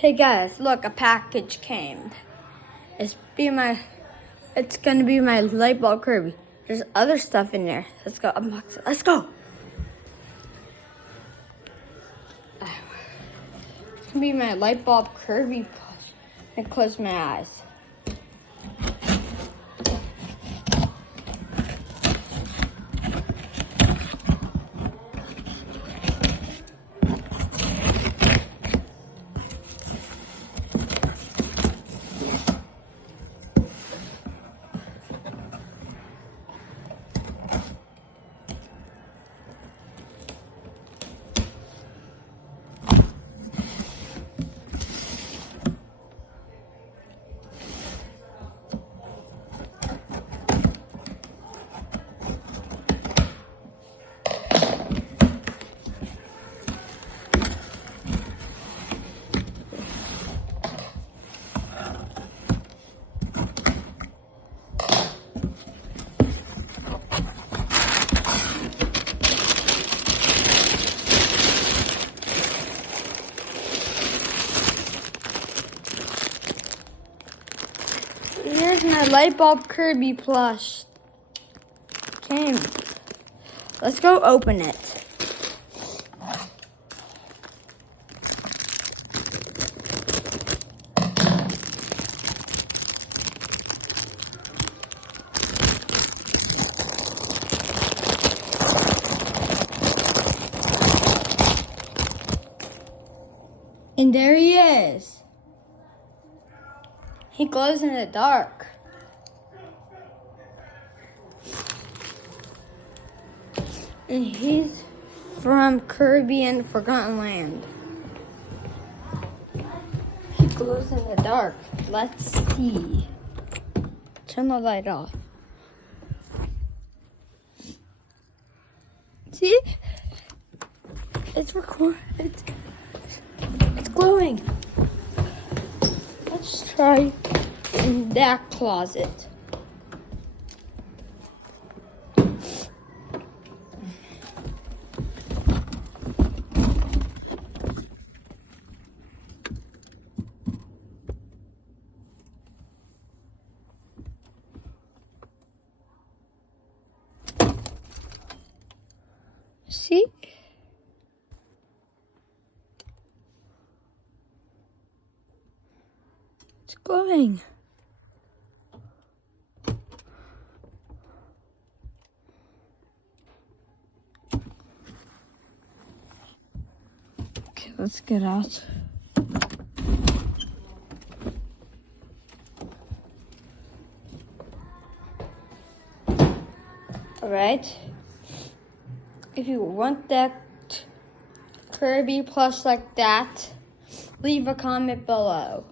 Hey guys, look, a package came. It's gonna be my light bulb Kirby. There's other stuff in there. Let's go unbox it. Let's go. It's gonna be my light bulb Kirby plush. And close my eyes. Here's my light bulb Kirby plush. Okay, let's go open it. And there he is. He glows in the dark. And he's from Kirby and Forgotten Land. He glows in the dark. Let's see. Turn the light off. See? It's glowing. Let's try in that closet. See? It's glowing. Okay, let's get out. All right. If you want that Kirby plush like that, leave a comment below.